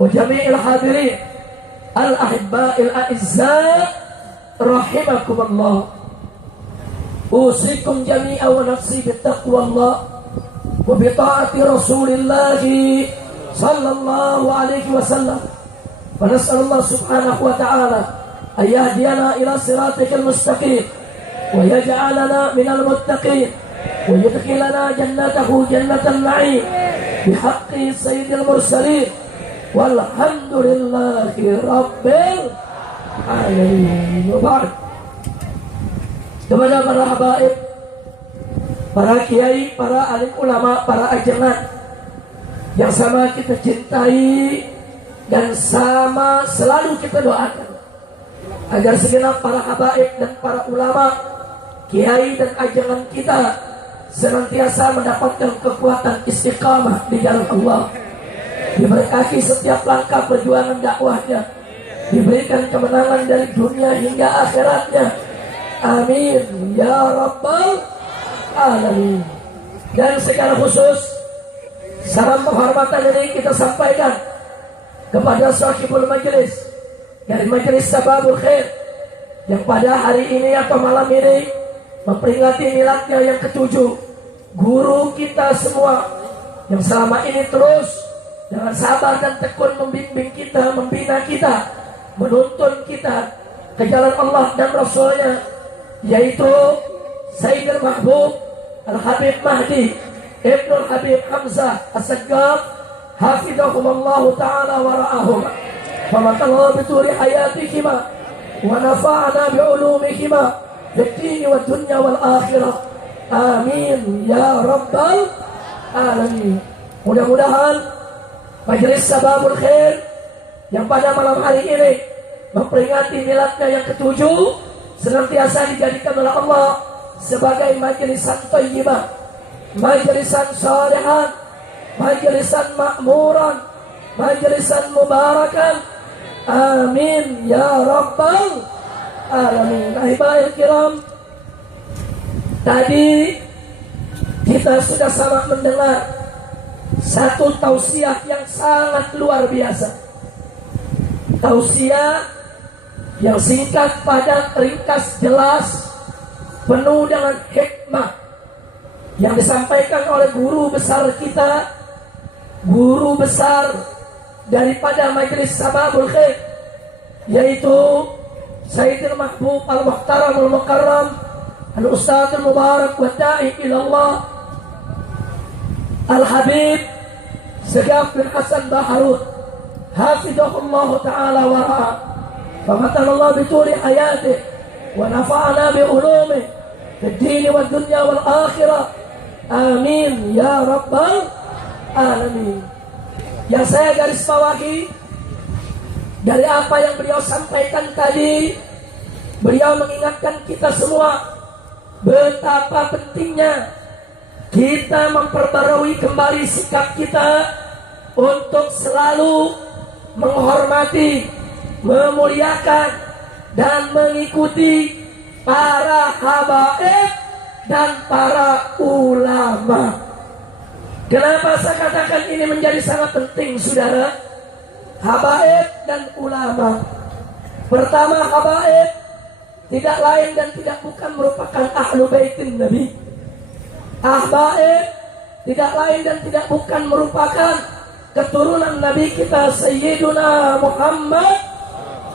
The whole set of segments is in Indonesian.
وجميع الحاضرين الأحباء الأعزاء رحمكم الله. أوصيكم جميعا ونفسي بتقوى الله وبطاعة رسول الله صلى الله عليه وسلم، ونسأل الله سبحانه وتعالى أن يهدينا إلى صراطك المستقيم ويجعلنا من المتقين ويدخلنا جنته جنة النعيم بحق سيد المرسلين، والحمد لله رب العالمين. وبعد, kepada para habaib, para kiai, para alim ulama, para ajengan yang sama kita cintai dan sama selalu kita doakan agar segenap para habaib dan para ulama, kiai dan ajengan kita senantiasa mendapatkan kekuatan istiqamah di jalan Allah, diberkati setiap langkah perjuangan dakwahnya, diberikan kemenangan dari dunia hingga akhiratnya. Amin ya rabbal alamin. Dan secara khusus salam penghormatan ini kita sampaikan kepada sahibul majlis dari Majelis Sababul Khair yang pada hari ini atau malam ini memperingati miladnya yang ke-7, guru kita semua yang selama ini terus dengan sabar dan tekun membimbing kita, membina kita, menuntun kita ke jalan Allah dan Rasulnya, yaitu Sayyidul Mahbub Al-Habib Mahdi Ibnul Habib Hamzah As-Saggaf hafidhahumullahu ta'ala wa ra'ahum wa matallahu bituri hayatihima wa nafa'ana bi'ulumihima fid-dini wa dunya wal akhirah. Amin ya rabbal alamin. Mudah-mudahan Majelis Sababul Khair yang pada malam hari ini memperingati miladnya yang ke-7 senantiasa dijadikan oleh Allah sebagai majelisan thayyibah, majelisan shalihan, majelisan makmuran, majelisan mubarakan. Amin ya rabbal alamin. Ahibahil kiram, tadi kita sudah sama mendengar satu tausiah yang sangat luar biasa. Tausiah yang singkat, padat, ringkas, jelas, penuh dengan hikmah yang disampaikan oleh guru besar kita, guru besar daripada Majelis Sababul Khair, yaitu Sayyidul Mahbub Al-Muhtaram Al-Mukarram Al-Ustadz Al-Mubarak wa Da'i ilallah Al-Habib Saggaf bin Hasan Baharut hafidhahullah ta'ala wa ra'ah wa matallahu bituri hayatih wa nafa'ana bi'ulumih fid-dini wa dunya wal akhirah. Amin ya rabbal alamin. Yang saya garis bawahi dari apa yang beliau sampaikan tadi, beliau mengingatkan kita semua betapa pentingnya kita memperbarui kembali sikap kita untuk selalu menghormati, memuliakan dan mengikuti para habaib dan para ulama. Kenapa saya katakan ini menjadi sangat penting, saudara? Habaib dan ulama. Pertama, habaib tidak lain dan tidak bukan merupakan ahlu baitin Nabi. Habaib tidak lain dan tidak bukan merupakan keturunan Nabi kita Sayyiduna Muhammad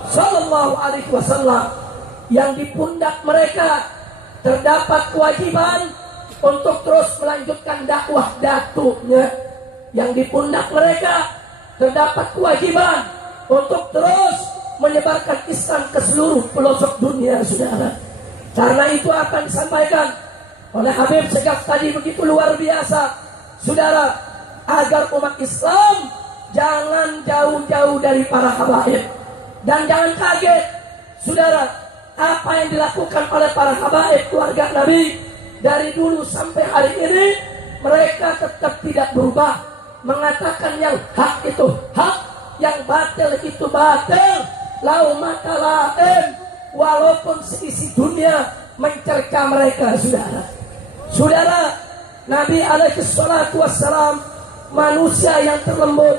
Sallallahu Alaihi Wasallam, yang di pundak mereka terdapat kewajiban untuk terus melanjutkan dakwah datunya, yang di pundak mereka terdapat kewajiban untuk terus menyebarkan Islam ke seluruh pelosok dunia, saudara. Karena itu akan disampaikan oleh Habib Saggaf tadi begitu luar biasa, saudara, agar umat Islam jangan jauh-jauh dari para habaib. Dan jangan kaget, saudara, apa yang dilakukan oleh para habaib keluarga Nabi dari dulu sampai hari ini, mereka tetap tidak berubah, mengatakan yang hak itu hak, yang batil itu batil, lau maka lain, walaupun seisi dunia mencerca mereka, saudara. Saudara, Nabi alaihi salatu wassalam manusia yang terlembut,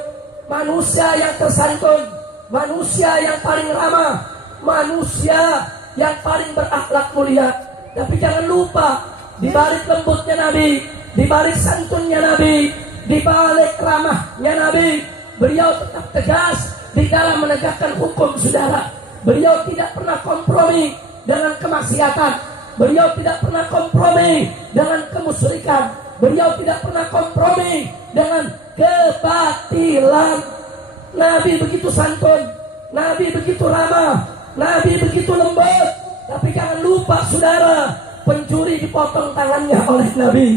manusia yang tersantun, manusia yang paling ramah, manusia yang paling berakhlak mulia. Tapi jangan lupa, di balik lembutnya Nabi, di balik santunnya Nabi, di balik ramahnya Nabi, beliau tetap tegas di dalam menegakkan hukum, saudara. Beliau tidak pernah kompromi dengan kemaksiatan. Beliau tidak pernah kompromi dengan kemusyrikan. Beliau tidak pernah kompromi dengan kebatilan. Nabi begitu santun, Nabi begitu ramah, Nabi begitu lembut. Tapi jangan lupa, saudara, pencuri dipotong tangannya oleh Nabi.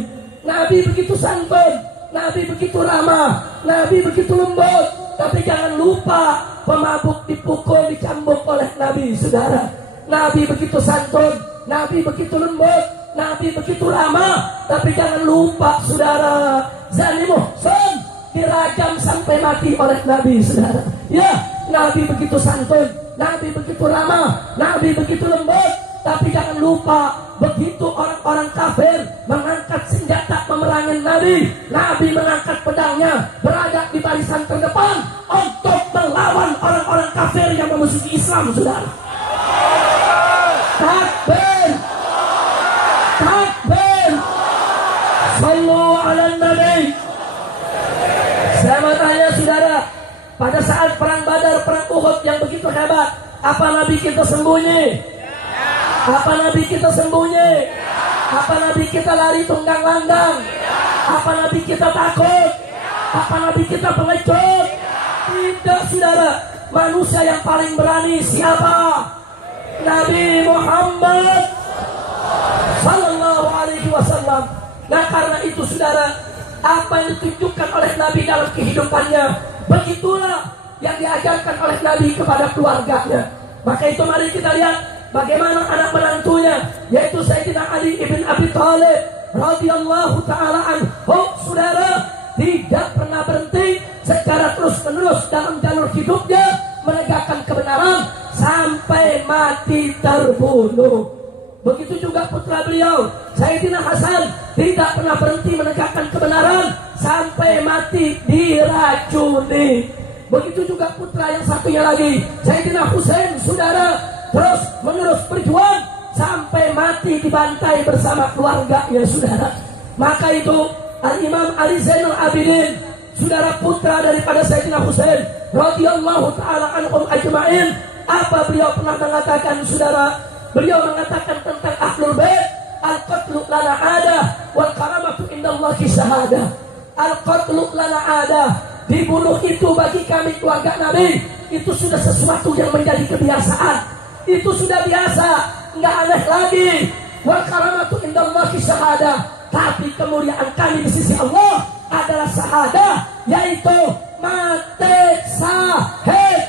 Nabi begitu santun, Nabi begitu ramah, Nabi begitu lembut. Tapi jangan lupa, pemabuk dipukul, dicambuk oleh Nabi, saudara. Nabi begitu santun, Nabi begitu lembut, Nabi begitu ramah. Tapi jangan lupa, saudara, zani muhsin dirajam sampai mati oleh Nabi, saudara. Ya, Nabi begitu santun, Nabi begitu ramah, Nabi begitu lembut. Tapi jangan lupa, begitu orang-orang kafir mengangkat senjata memerangi Nabi, Nabi mengangkat pedangnya, berada di barisan terdepan untuk melawan orang-orang kafir yang memusuhi Islam, saudara. Takbir, takbir, sallu ala Nabi. Saya mau tanya, saudara, pada saat perang Badar, perang Uhud yang begitu hebat, apa Nabi kita sembunyi? Apa Nabi kita sembunyi? Apa Nabi kita lari tunggang langgang? Apa Nabi kita takut? Apa Nabi kita pengecut? Tidak, saudara. Manusia yang paling berani siapa? Nabi Muhammad Sallallahu Alaihi Wasallam. Nah, karena itu, saudara, apa yang ditunjukkan oleh Nabi dalam kehidupannya, begitulah yang diajarkan oleh Nabi kepada keluarganya. Maka itu mari kita lihat bagaimana anak menantunya, yaitu Sayyidina Ali ibn Abi Thalib radhiyallahu ta'ala anhu, saudara, tidak pernah berhenti secara terus-menerus dalam jalur hidupnya menegakkan kebenaran sampai mati terbunuh. Begitu juga putra beliau, Sayyidina Hasan, tidak pernah berhenti menegakkan kebenaran sampai mati diracuni. Begitu juga putra yang satunya lagi, Sayyidina Husain, saudara, terus menerus berjuang sampai mati dibantai bersama keluarganya, saudara. Maka itu Al-Imam Ali Zainal Abidin, saudara, putra daripada Sayyidina Husain radhiyallahu ta'ala anhum ajma'in, apa beliau pernah mengatakan, saudara? Beliau mengatakan tentang Ahlul Bait, al-qatlu lana adah wal karamatu indallahi syahadah. Al-qatlu lana adah, dibunuh itu bagi kami keluarga Nabi itu sudah sesuatu yang menjadi kebiasaan. Itu sudah biasa, nggak aneh lagi. Wal karamatu indallahi syahadah, tapi kemuliaan kami di sisi Allah adalah syahadah, yaitu mati syahid.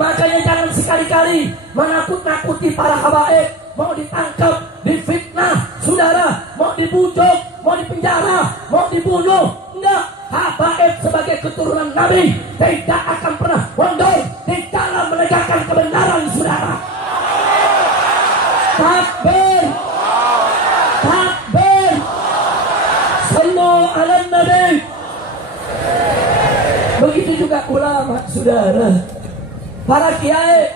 Makanya jangan sekali-kali menakut-nakuti para habaib, mau ditangkap, difitnah, saudara, mau dibujuk, mau dipenjara, mau dibunuh. Enggak, habaib sebagai keturunan Nabi tidak akan pernah mundur di dalam menegakkan kebenaran, saudara. Takbir, takbir, sallu ala Nabi. Begitu juga ulama, saudara, para kiai,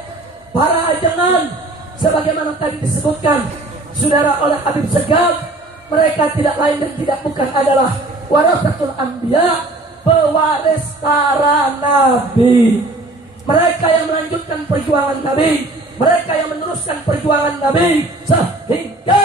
para ajengan, sebagaimana tadi disebutkan, saudara, oleh Habib Segaf, mereka tidak lain dan tidak bukan adalah warasatul anbiya, pewaris para nabi. Mereka yang melanjutkan perjuangan Nabi, mereka yang meneruskan perjuangan Nabi, sehingga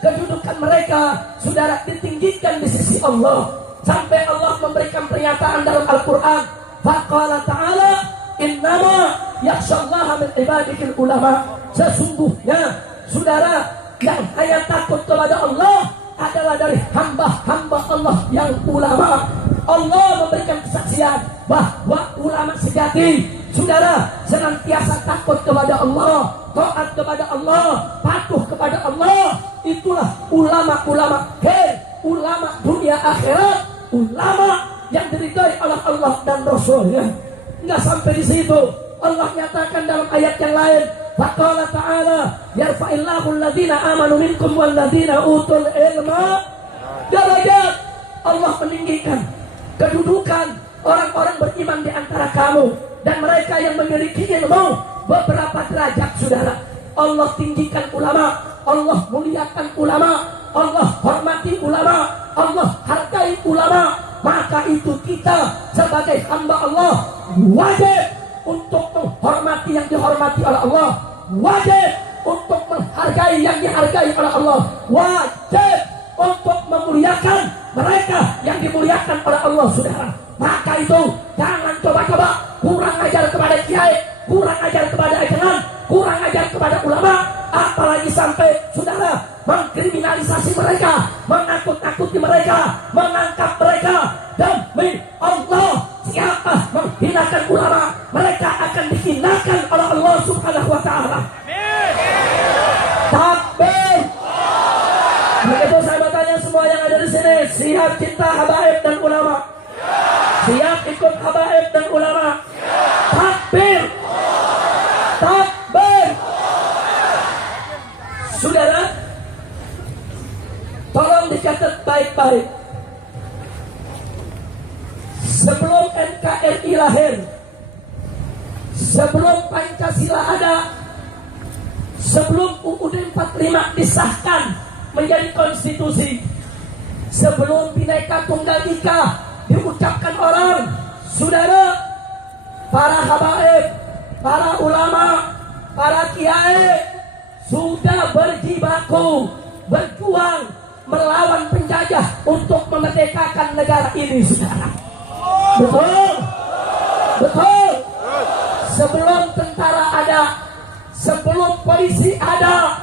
kedudukan mereka, saudara, ditinggikan di sisi Allah. Sampai Allah memberikan pernyataan dalam Al-Quran, faqala ta'ala innama yakhshallaha min ibadikil ulama. Sesungguhnya, saudara, yang hanya takut kepada Allah adalah dari hamba-hamba Allah yang ulama. Allah memberikan kesaksian bahwa ulama sejati, saudara, senantiasa takut kepada Allah, taat kepada Allah, patuh kepada Allah. Itulah ulama-ulama khair, ulama dunia akhirat, ulama yang diridhai oleh Allah dan Rasulnya. Enggak sampai di situ, Allah nyatakan dalam ayat yang lain, faqala ta'ala yarfa'illahu alladhina amanu minkum walladhina utul ilma darajat. Allah meninggikan kedudukan orang-orang beriman di antara kamu dan mereka yang memiliki ilmu beberapa derajat, saudara. Allah tinggikan ulama, Allah muliakan ulama, Allah hormati ulama, Allah hargai ulama. Maka itu kita sebagai hamba Allah wajib untuk menghormati yang dihormati oleh Allah, wajib untuk menghargai yang dihargai oleh Allah, wajib untuk memuliakan mereka yang dimuliakan oleh Allah, saudara. Maka itu jangan coba-coba kurang ajar kepada kiai, kurang ajar kepada ajaran, kurang ajar kepada ulama, apalagi sampai saudara mengkriminalisasi mereka, menakut-nakuti mereka, menangkap mereka. Demi Allah, siapa menghinakan ulama, mereka akan dihinakan oleh Allah Subhanahu wa Ta'ala. Takbir. Begitu saya bertanya semua yang ada di sini, siap cinta habaib dan ulama? Siap ikut habaib dan ulama? Takbir. Takbir. Saudara, tolong dicatat baik-baik. Sebelum NKRI lahir, sebelum Pancasila ada, sebelum UUD 45 disahkan menjadi konstitusi, sebelum Bhinneka Tunggal Ika diucapkan orang, saudara, para habaib, para ulama, para kiai sudah berjibaku berjuang melawan penjajah untuk memerdekakan negara ini, saudara. Betul, betul. Sebelum tentara ada, sebelum polisi ada,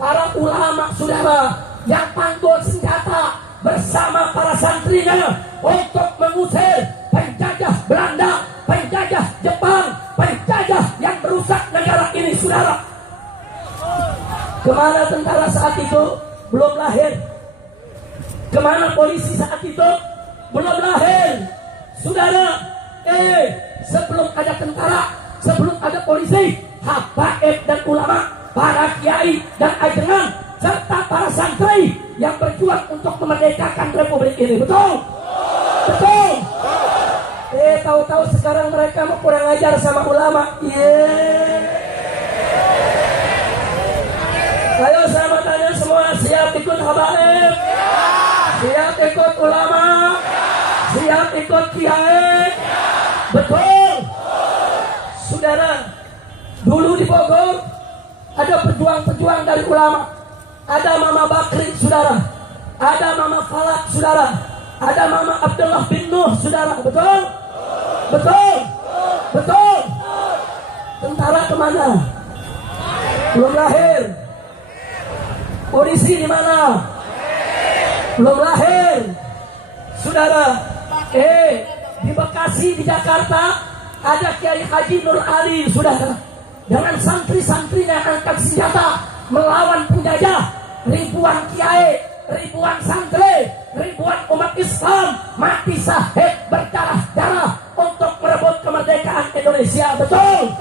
para ulama, saudara, yang panggul senjata bersama para santrinya untuk mengusir penjajah Belanda, penjajah Jepang, penjajah yang merusak negara ini, saudara. Kemana tentara saat itu? Belum lahir. Kemana polisi saat itu? Belum lahir, saudara. Sebelum ada tentara, sebelum ada polisi, habaib dan ulama, para kiai dan ajengan, serta para santri yang berjuang untuk memerdekakan republik ini. Betul? Betul. Tahu-tahu sekarang mereka mau kurang ajar sama ulama. Ayo saya mau tanya semua, siap ikut habaib? Siap ikut ulama? Siap ikut kiai? Betul. Saudara, dulu di Bogor ada pejuang-pejuang dari ulama. Ada Mama Bakri, saudara. Ada Mama Falak, saudara. Ada Mama Abdullah bin Nuh, saudara. Betul? Betul? Betul? Tentara kemana? Belum lahir. Polisi di mana? Belum lahir. Saudara, di Bekasi, di Jakarta ada Kiai Haji Nur Ali, saudara, dengan santri-santrinya angkat senjata melawan penjajah. Ribuan kiai, ribuan santri, ribuan umat Islam mati syahid berdarah-darah untuk merebut kemerdekaan Indonesia. Betul?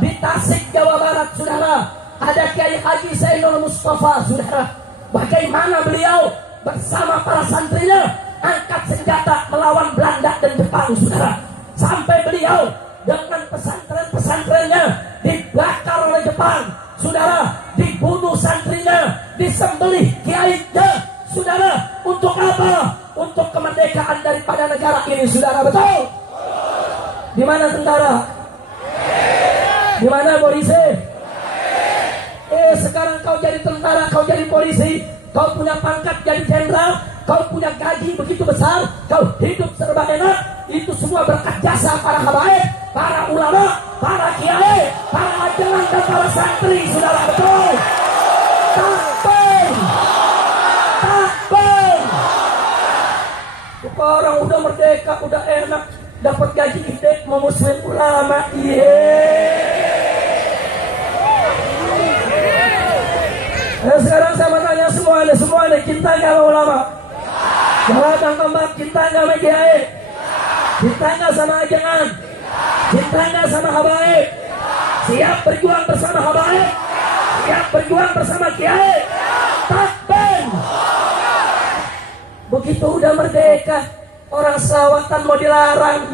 Di Tasik, Jawa Barat, saudara, ada Kiai Haji Zainul Mustafa, saudara. Bagaimana beliau bersama para santrinya angkat senjata melawan Belanda dan Jepang, saudara. Sampai beliau dengan pesantren-pesantrennya dibakar oleh Jepang, saudara. Dibunuh santrinya, disembelih kiainya, saudara. Untuk apa? Untuk kemerdekaan daripada negara ini, saudara. Betul? Di mana tentara? Di mana polisi? Sekarang kau jadi tentara, kau jadi polisi, kau punya pangkat jadi jenderal, kau punya gaji begitu besar, kau hidup serba enak. Itu semua berkat jasa para habaib, para ulama, para kiai, para ajaran dan para santri, saudara. Betul? Takbir! Takbir! Orang udah merdeka, udah enak, dapat gaji gede, mau muslim ulama. Sekarang saya mau tanya semuanya, cinta nggak sama ulama? Jawab kembang, cinta nggak sama kiai? Cinta nggak sama ajangan? Cinta nggak sama habaib? Siap berjuang bersama habaib? Siap berjuang bersama kiai? Takbir! Begitu udah merdeka, Orang selawatan mau dilarang.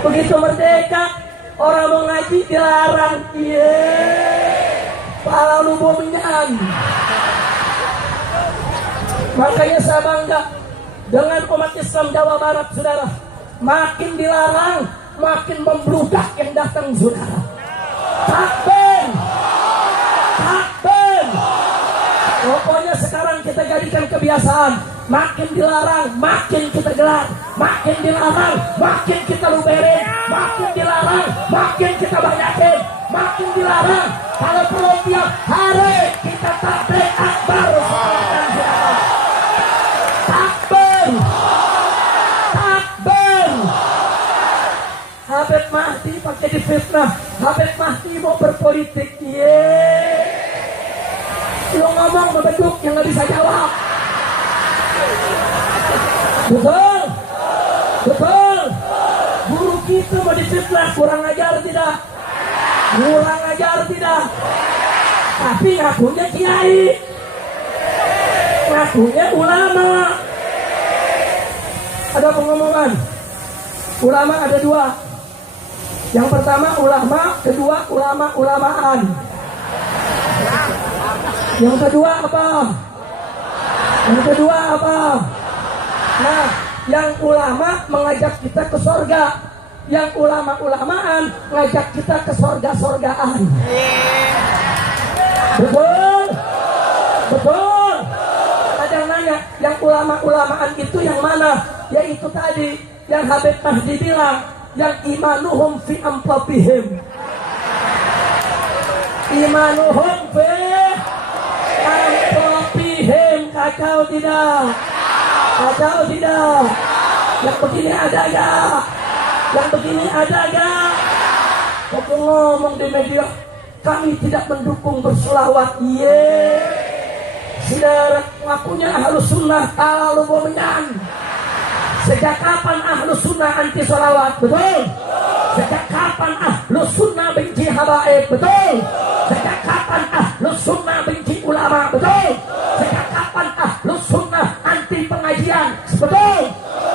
Begitu merdeka, orang mau ngaji dilarang. Pala lu bominyan. Makanya saya bangga dengan umat Islam Jawa Barat, saudara. Makin dilarang, makin membludak yang datang, saudara. Takbir, takbir. Pokoknya sekarang kita jadikan kebiasaan. Makin dilarang, makin kita gelar. Makin dilarang, makin kita luberin. Makin dilarang, makin kita banyakin. Makin dilarang, kalau perlu tiap hari kita takbir akbar. Takbir, takbir. Habib Mahdi pakai difitnah. Habib Mahdi mau berpolitik. Lu ngomong membeduk yang nggak bisa jawab. Betul, betul. Guru kita mau difitnah, kurang ajar tidak? Kurang ajar tidak? Tapi ngakunya kiai, ngakunya ulama. Ada pengumuman. Ulama ada dua. Yang pertama ulama, kedua ulama-ulamaan. Yang kedua apa? Yang kedua apa? Nah, yang ulama mengajak kita ke surga. Yang ulama-ulamaan ngajak kita ke surga-surgaan. Betul? Betul? Ada yang nanya, yang ulama-ulamaan itu yang mana? Yaitu tadi yang Habib Mahdi bilang, yang imanuhum fi amplopihim. Imanuhum fi amplopihim. Kacau tidak? Kacau tidak? Yang begini ada gak? Yang begini ada gak? Aku ngomong di media, kami tidak mendukung berselawat. Saudara ngakunya ahlus sunnah, kalau bomenyan. Sejak kapan ahlus sunnah anti selawat? Betul? Sejak kapan ahlus sunnah benci habaib? Betul? Sejak kapan ahlus sunnah benci ulama? Betul? Sejak kapan ahlus sunnah anti pengajian? Betul?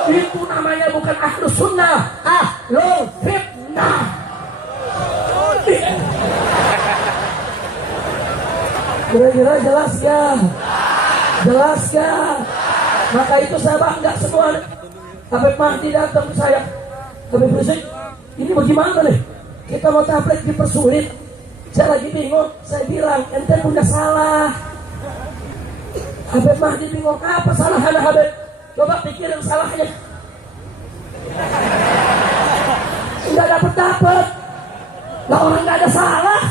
Itu namanya bukan ahlus sunnah, ahlul fitnah. Kira-kira jelas gak? Jelas gak? Maka itu saya bangga semua. Habib Mahdi datang ke saya, Habib Rizik, ini bagaimana nih? Kita mau tablet dipersulit. Saya lagi bingung. Saya bilang, ente punya salah. Habib Mahdi bingung, apa salahnya Habib? Coba pikirin salahnya. Nggak dapet. Lah orang nggak ada salah.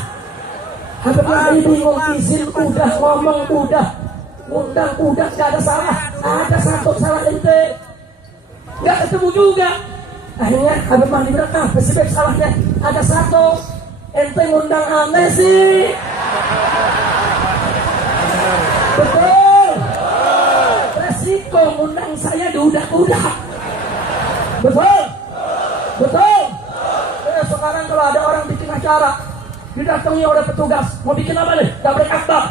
Habib Mahdi bingung, izin udah, ngomong udah, undang udah, nggak ada salah. Ada satu salah ente, nggak ketemu juga. Akhirnya Habib Mahdi bilang, apa sih Beb salahnya? Ada satu, ente ngundang aneh sih. Betul. Resiko ngundang saya diudak-udak. Betul. Betul. Sekarang kalau ada orang bikin acara, didatangi oleh petugas, mau bikin apa nih? Tablik akbar.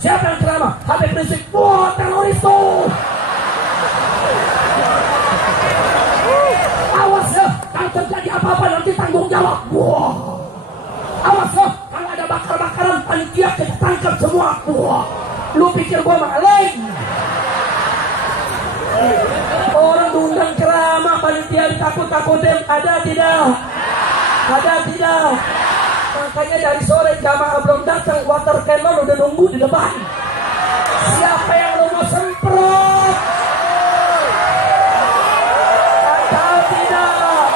Siapa yang ceramah? Habib Rizik. Wah, teroris tuh. Awas ya, kalau terjadi apa-apa nanti tanggung jawab. Wah. Awas ya, kalau ada bakar-bakaran panitia kita tangkap semua. Wah. Lu pikir gua maling? Orang diundang ceramah, panitia ditakut-takutin. Ada tidak? Ada tidak? Makanya dari sore jamaah belum datang, water cannon udah nunggu di depan. Siapa yang lu mau semprot? Atau tidak?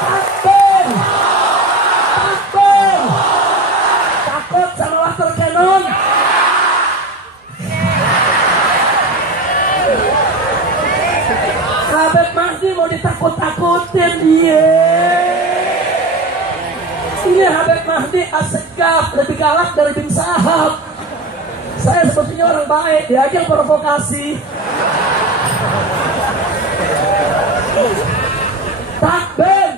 Takbir! Takbir! Takut sama water cannon? Habib Mahdi mau ditakut-takutin. Ini Habib Mahdi asegaf, lebih galak dari bin Sahab. Saya sebetulnya orang baik, dia aja provokasi. Takbir.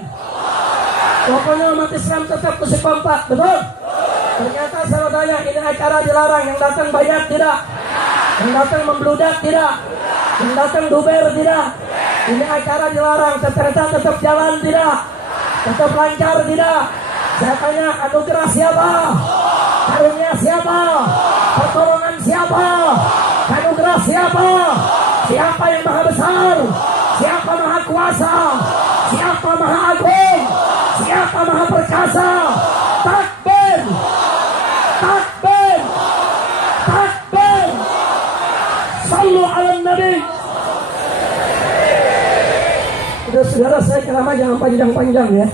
Pokoknya umat Islam tetap mesti kompak, betul? Ternyata saya tanya, ini acara dilarang, yang datang banyak tidak? Yang datang membludak tidak? Yang datang duber tidak? Ini acara dilarang, ternyata tetap jalan tidak? Tetap lancar tidak? Saya tanya, anugerah siapa? Karunia siapa? Pertolongan siapa? Anugerah siapa? Siapa yang maha besar? Siapa maha kuasa? Siapa maha agung? Siapa maha perkasa? Takbir! Takbir! Takbir! Sallu ala Nabi. Udah saudara, saya ceramah jangan panjang-panjang ya.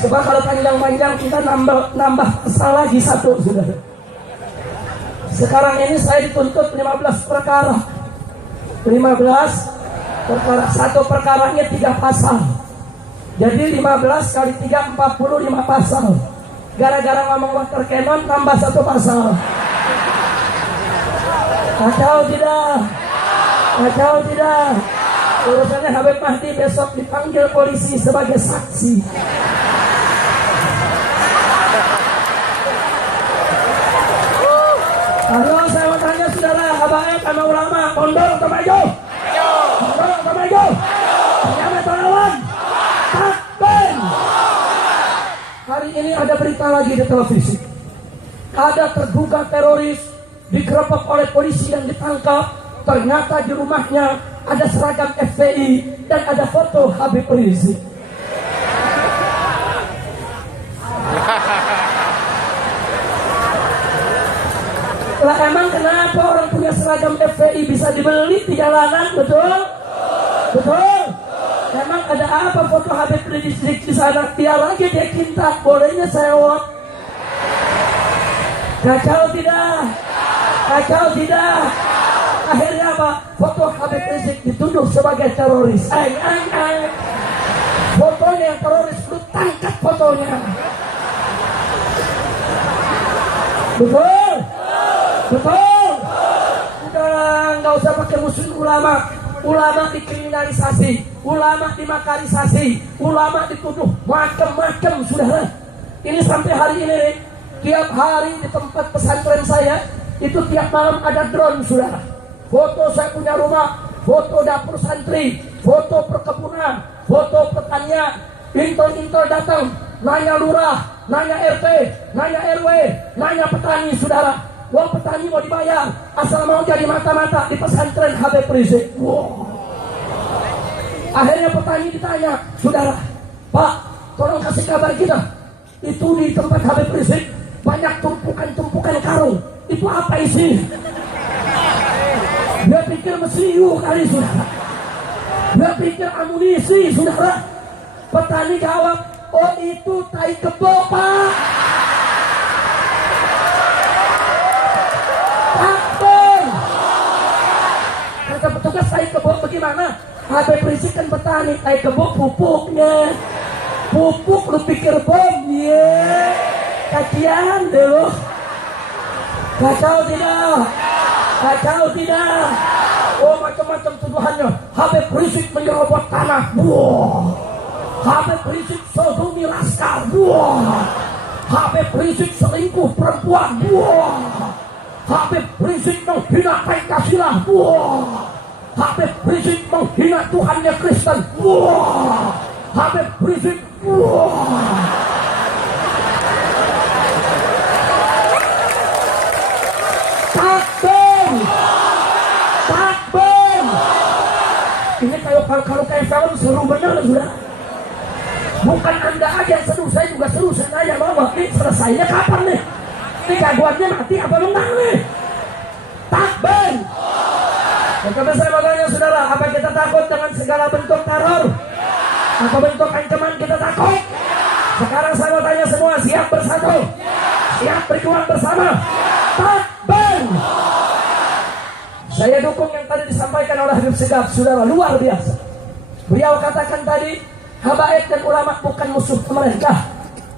Sebab kalau panjang-panjang kita nambah pasal lagi satu, saudara. Sekarang ini saya dituntut 15 perkara. 15 perkara. Satu perkaranya 3 pasal. Jadi 15 kali 3 45 pasal. Gara-gara ngomong water cannon tambah 1 pasal. Kacau tidak? Kacau tidak? Urusannya Habib Mahdi besok dipanggil polisi sebagai saksi. Halo, saya mau tanya saudara, habaib sama ulama, mundur atau maju? Mundur atau maju? Penyamai atau lawan? Takbir! Hari ini ada berita lagi di televisi. Ada terduga teroris digerebek oleh polisi dan ditangkap. Ternyata di rumahnya ada seragam FPI dan ada foto Habib Rizik. Lah emang kenapa orang punya seragam FPI bisa dibeli di jalanan, betul? Betul? Emang ada apa foto Habib Rizik di sana? Dia lagi dia cinta, bolehnya sewot. Kacau tidak? Kacau tidak? Akhirnya apa? Foto Habib Rizik dituduh sebagai teroris. Fotonya yang teroris, lu tangkap fotonya. Betul? Betul. Udah nggak usah pakai musuh ulama. Ulama dikriminalisasi, ulama dimakarisasi, ulama dituduh macam-macam, saudara. Ini sampai hari ini nih, tiap hari di tempat pesantren saya itu tiap malam ada drone, saudara. Foto saya punya rumah, foto dapur santri, foto perkebunan, foto pertanian. Intol-intol datang, nanya lurah, nanya RT, nanya RW, nanya petani, saudara. Wah, petani mau dibayar, asal mau jadi mata-mata di pesantren Habib Rizik. Wow. Akhirnya petani ditanya, saudara, Pak, tolong kasih kabar kita. Itu di tempat Habib Rizik banyak tumpukan-tumpukan karung. Itu apa isinya? Dia pikir mesiu kali, saudara. Dia pikir amunisi, saudara. Petani jawab, oh itu tai kebo, Pak. Kata petugas, tai kebo bagaimana? Habib Rizik kan petani, tai kebo pupuknya. Pupuk lu pikir bom, ye. Kajian deh lu. Kacau tidak? Kacau tidak? Oh, macam-macam tuduhannya. Habib Rizik menyerobot tanah. Wah. Habib Rizik sodomi laskar. Wah. Habib Rizik selingkuh perempuan. Wah. Habib Rizik menghina Pancasila. Wah. Habib Rizik menghina Tuhannya Kristen. Wah. Habib Rizik. Wah. Takbir. Takbir. Ini kalau kayak film seru benar, sudah. Bukan Anda aja yang seru, saya juga seru. Saya nanya, Mama, ini selesainya kapan nih? Ini gangguannya mati apa menang nih? Takbir. Tetapi saya bertanya, saudara, apa kita takut dengan segala bentuk teror? Apa bentuk ancaman kita takut? Sekarang saya mau tanya semua, siap bersatu? Siap berjuang bersama? Takbir. Saya dukung yang tadi disampaikan oleh Habib Segaf, saudara, luar biasa. Beliau katakan tadi, habaib dan ulama bukan musuh pemerintah,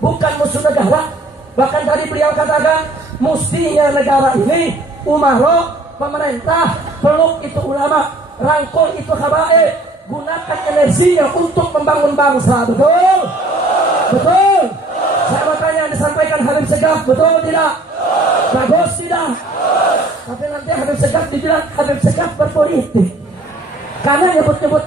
bukan musuh negara. Bahkan tadi beliau katakan, mestinya negara ini, umaro, pemerintah, peluk itu ulama, rangkul itu habaib, gunakan energinya untuk membangun bangsa. Betul? Betul? Saya mau tanya yang disampaikan Habib Segaf, betul tidak? Bagus tidak? Tapi nanti Habib Segaf dibilang Habib Segaf berpolitik. Karena nyebut-nyebut